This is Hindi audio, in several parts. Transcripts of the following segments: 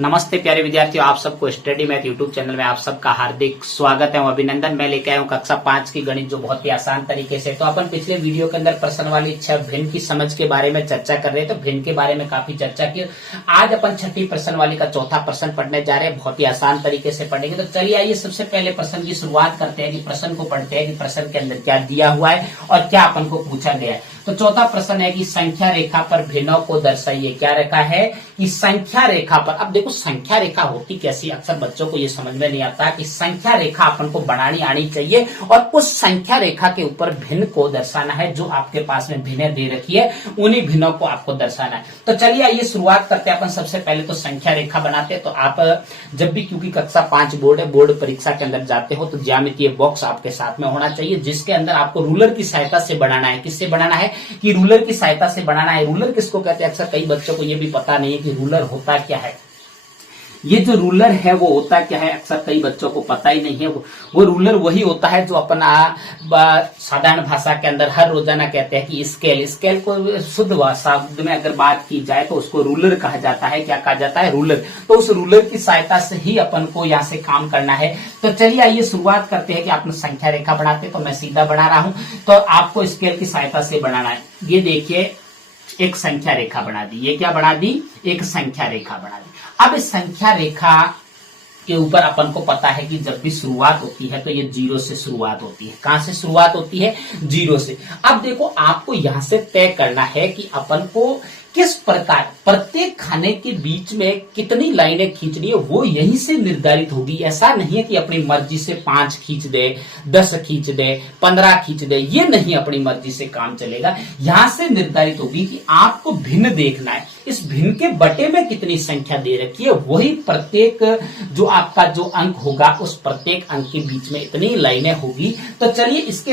नमस्ते प्यारे विद्यार्थियों, आप सबको स्टडी मैथ यूट्यूब चैनल में आप सबका हार्दिक स्वागत है और अभिनंदन। मैं लेके आया हूँ कक्षा 5 की गणित, जो बहुत ही आसान तरीके से। तो अपन पिछले वीडियो के अंदर प्रश्न वाली 6 भिन्न की समझ के बारे में चर्चा कर रहे थे। तो भिन्न के बारे में काफी चर्चा की। आज अपन छठी प्रश्न वाली का चौथा प्रश्न पढ़ने जा रहे हैं। बहुत ही आसान तरीके से पढ़ेंगे। तो चलिए आइए सबसे पहले प्रश्न की शुरुआत करते हैं कि प्रश्न को पढ़ते हैं कि प्रश्न के अंदर क्या दिया हुआ है और क्या अपन को पूछा गया है। तो चौथा प्रश्न है कि संख्या रेखा पर भिन्नों को दर्शाइए। क्या रखा है कि संख्या रेखा पर। अब देखो संख्या रेखा होती कैसी, अक्सर बच्चों को ये समझ में नहीं आता कि संख्या रेखा अपन को बनानी आनी चाहिए और उस संख्या रेखा के ऊपर भिन्न को दर्शाना है। जो आपके पास में भिन्न दे रखी है उन्हीं भिन्नों को आपको दर्शाना है। तो चलिए आइए शुरुआत करते हैं। अपन सबसे पहले तो संख्या रेखा बनाते हैं। तो आप जब भी, क्योंकि कक्षा 5 बोर्ड है, बोर्ड परीक्षा के अंदर जाते हो तो ज्यामितीय बॉक्स आपके साथ में होना चाहिए, जिसके अंदर आपको रूलर की सहायता से बनाना है। किससे बनाना है कि रूलर की सहायता से बनाना है। रूलर किसको कहते हैं, अक्सर कई बच्चों को ये भी पता नहीं है कि रूलर होता क्या है। ये जो रूलर है वो होता क्या है, अक्सर कई बच्चों को पता ही नहीं है। वो रूलर वही होता है जो अपना साधारण भाषा के अंदर हर रोजाना कहते हैं कि स्केल। स्केल को शुद्ध शब्द में अगर बात की जाए तो उसको रूलर कहा जाता है। क्या कहा जाता है, रूलर। तो उस रूलर की सहायता से ही अपन को यहाँ से काम करना है। तो चलिए आइए शुरुआत करते हैं कि आप संख्या रेखा बनाते हैं। तो मैं सीधा बना रहा हूं, तो आपको स्केल की सहायता से बनाना है। ये देखिए एक संख्या रेखा बना दी। ये क्या बना दी, एक संख्या रेखा बना दी। अब इस संख्या रेखा के ऊपर अपन को पता है कि जब भी शुरुआत होती है तो ये 0 से शुरुआत होती है। कहां से शुरुआत होती है, 0 से। अब देखो आपको यहां से तय करना है कि अपन को किस प्रकार प्रत्येक खाने के बीच में कितनी लाइनें खींचनी है, वो यहीं से निर्धारित होगी। ऐसा नहीं है कि अपनी मर्जी से 5 खींच दे, 10 खींच दे, 15 खींच दे, ये नहीं अपनी मर्जी से काम चलेगा। यहां से निर्धारित होगी कि आपको भिन्न देखना है। इस भिन्न के बटे में कितनी संख्या दे रखी है, वही प्रत्येक जो आपका जो अंक होगा उस प्रत्येक अंक के बीच में इतनी लाइनें होगी। तो चलिए इसके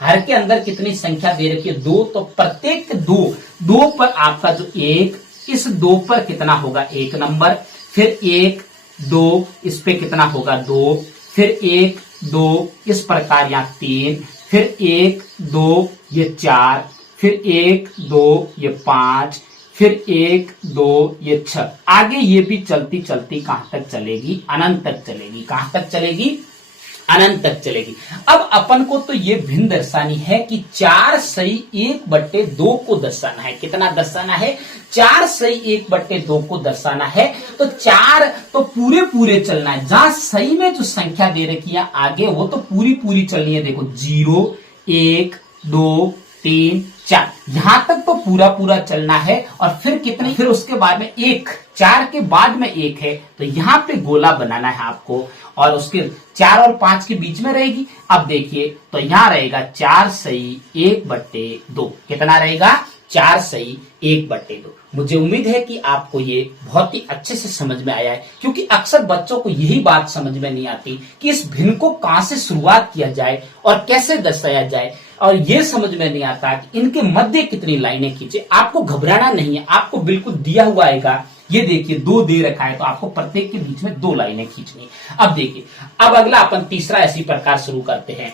हर के अंदर कितनी संख्या दे रखी है, 2। तो प्रत्येक दो पर आपका जो 1, इस 2 पर कितना होगा, 1 नंबर। फिर 1, 2, इस पे कितना होगा, 2। फिर 1, 2, इस प्रकार यहाँ 3। फिर 1, 2, ये 4। फिर 1, 2, ये 5। फिर 1, 2, ये 6। आगे ये भी चलती चलती कहां तक चलेगी, अनंत तक चलेगी। कहां तक चलेगी, अनंत तक चलेगी। अब अपन को तो ये भिन्न दर्शानी है कि 4 सही 1/2 को दर्शाना है। कितना दर्शाना है, 4 सही 1/2 को दर्शाना है। तो 4 तो पूरे चलना है। जहां सही में जो संख्या दे रखी है आगे, वो तो पूरी चलनी है। देखो 0, 1, 2, 3, 4, यहां तक तो पूरा चलना है। और फिर कितनी, फिर उसके बाद में 1, 4 के बाद में 1 है, तो यहां पे गोला बनाना है आपको। और उसके 4 और 5 के बीच में रहेगी। अब देखिए तो यहां रहेगा 4 सही 1/2। कितना रहेगा, 4 सही 1/2। मुझे उम्मीद है कि आपको ये बहुत ही अच्छे से समझ में आया है, क्योंकि अक्सर बच्चों को यही बात समझ में नहीं आती कि इस भिन्न को कहां से शुरुआत किया जाए और कैसे दर्शाया जाए। और ये समझ में नहीं आता कि इनके मध्य कितनी लाइनें खींचे। आपको घबराना नहीं है, आपको बिल्कुल दिया हुआ आएगा। ये देखिए 2 दे रखा है, तो आपको प्रत्येक के बीच में 2 लाइनें खींचनी। अब देखिए, अब अगला अपन तीसरा इसी प्रकार शुरू करते हैं।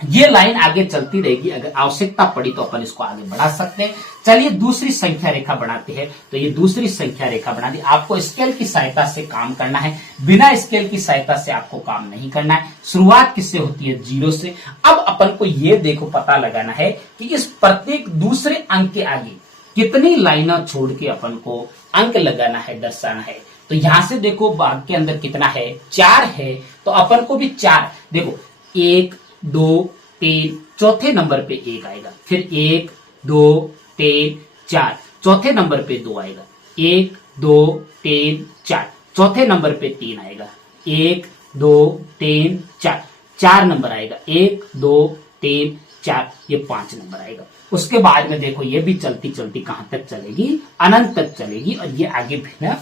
ये लाइन आगे चलती रहेगी, अगर आवश्यकता पड़ी तो अपन इसको आगे बढ़ा सकते हैं। चलिए दूसरी संख्या रेखा बनाते हैं। तो ये दूसरी संख्या रेखा बना दी। आपको स्केल की सहायता से काम करना है, बिना स्केल की सहायता से आपको काम नहीं करना है। शुरुआत किससे होती है, 0 से। अब अपन को ये देखो पता लगाना है कि इस प्रत्येक दूसरे अंक के आगे कितनी लाइनें छोड़ के अपन को अंक लगाना है, दर्शाना है। तो यहां से देखो भाग के अंदर कितना है, 4 है। तो अपन को भी 4, देखो 1, 2, 3, चौथे नंबर पे 1 आएगा। फिर 1, 2, 3, 4, चौथे नंबर पे 2 आएगा। 1, 2, 3, 4, चौथे नंबर पे 3 आएगा। 1, 2, 3, 4, 4 नंबर आएगा। 1, 2, 3, 4, ये 5 नंबर आएगा। उसके बाद में देखो ये भी चलती चलती कहां तक चलेगी, अनंत तक चलेगी। और ये आगे भिन्न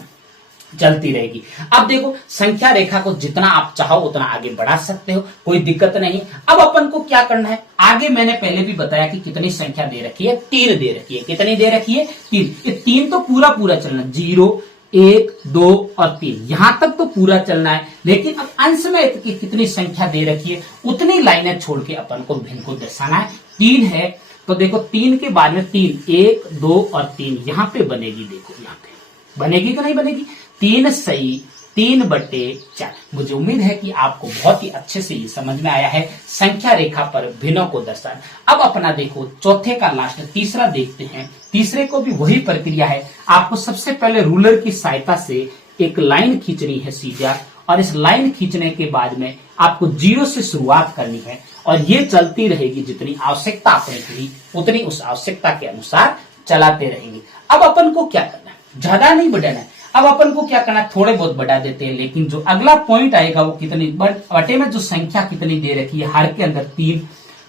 चलती रहेगी। अब देखो संख्या रेखा को जितना आप चाहो उतना आगे बढ़ा सकते हो, कोई दिक्कत नहीं। अब अपन को क्या करना है, आगे मैंने पहले भी बताया कि कितनी संख्या दे रखी है, 3 दे रखी है। कितनी दे रखी है, 3। ये 3 तो पूरा चलना, 0, 1, 2 और 3, यहां तक तो पूरा चलना है। लेकिन अब अंश में कितनी संख्या दे रखी है, उतनी लाइनें छोड़ के अपन को भिन्न को दर्शाना है। 3 है तो देखो 3 के बाद में 3, 1, 2 और 3 यहां पे बनेगी। देखो यहां पे बनेगी कि नहीं बनेगी, 3 सही 3/4। मुझे उम्मीद है कि आपको बहुत ही अच्छे से ये समझ में आया है संख्या रेखा पर भिन्नों को दर्शाना। अब अपना देखो चौथे का लास्ट तीसरा देखते हैं। तीसरे को भी वही प्रक्रिया है। आपको सबसे पहले रूलर की सहायता से एक लाइन खींचनी है सीधा, और इस लाइन खींचने के बाद में आपको 0 से शुरुआत करनी है और ये चलती रहेगी। जितनी आवश्यकता आपने की उतनी उस आवश्यकता के अनुसार चलाते रहेंगे। अब अपन को क्या करना है, ज्यादा नहीं बढ़ाना है। अब अपन को क्या करना है, थोड़े बहुत बढ़ा देते हैं, लेकिन जो अगला पॉइंट आएगा वो कितनी बटे में जो संख्या कितनी दे रखी है हर के अंदर 3,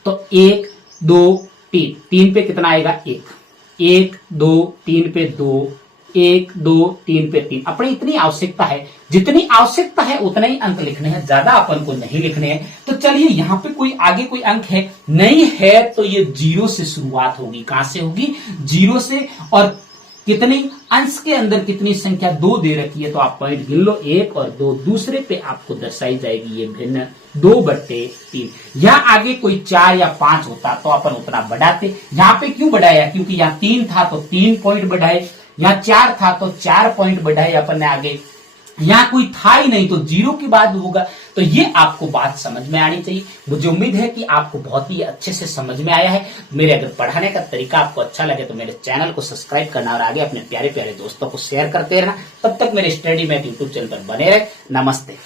तो 1 2 3, 3 पे कितना आएगा 1, 1 2 3 पे 2, 1 2 3 पे 3। अपनी इतनी आवश्यकता है, जितनी आवश्यकता है उतने ही अंक लिखने हैं, ज्यादा अपन को नहीं लिखने हैं। तो चलिए यहाँ पे कोई आगे कोई अंक है नहीं है, तो ये 0 से शुरुआत होगी। कहां से होगी, 0 से। और कितनी अंश के अंदर कितनी संख्या 2 दे रखी है, तो आप पॉइंट गिन लो 1 और 2। दूसरे पे आपको दर्शाई जाएगी ये भिन्न 2/3। यहाँ आगे कोई 4 या 5 होता तो अपन उतना बढ़ाते। यहाँ पे क्यों बढ़ाया, क्योंकि यहाँ 3 था तो 3 पॉइंट बढ़ाए, यहाँ 4 था तो 4 पॉइंट बढ़ाए अपन ने आगे। यहाँ कोई था ही नहीं तो 0 के बाद होगा। तो ये आपको बात समझ में आनी चाहिए। मुझे उम्मीद है कि आपको बहुत ही अच्छे से समझ में आया है। मेरे अगर पढ़ाने का तरीका आपको अच्छा लगे तो मेरे चैनल को सब्सक्राइब करना और आगे अपने प्यारे प्यारे दोस्तों को शेयर करते रहना। तब तक मेरे स्टडी मैथ यूट्यूब चैनल पर बने रहे। नमस्ते।